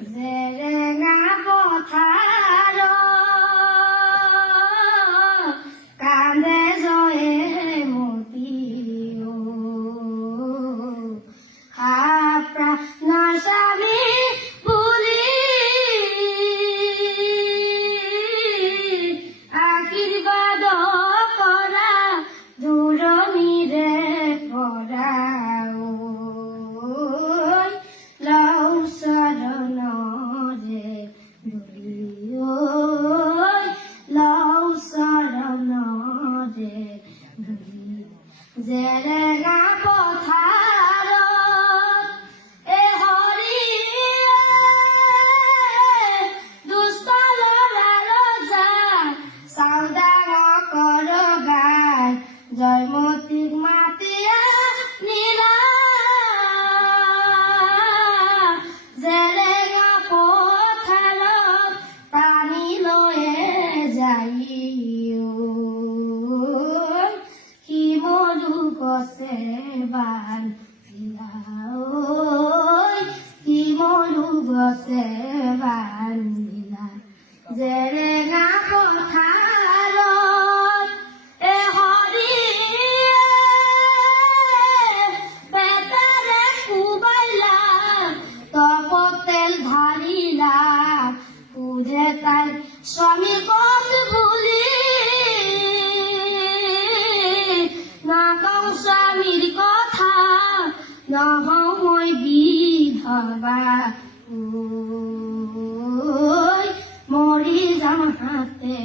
জেৰেঙা পথাৰ কান্দে জয়ে মতিও নাচামি বুলি আশীৰ্বাদ কৰা দূৰণিৰে পৰা লও চৰণৰে ধূলি লও চৰণৰে ধূলি জেৰেঙা পথাৰত এ হৰিয়ে দুষ্ট ল'ৰাৰ যায় চাউদাঙ কৰ গায় জয়মতীক মাতিয়া নীলা জেৰেঙা পথাৰত পানী লৈয়ে যায় শিমলু গছে বান্ধিলা শিমলু গছে বান্ধিলা জেৰেঙা পথাৰত এ হৰিয়ে পেটেৰে কোবাইলা তপত তেল ঢালিলা সুধে তাই স্বামী ক'ত বুলি নাকওঁ স্বামীৰ কথা নহওঁ মই বিধৱা মৰি যাম হাতে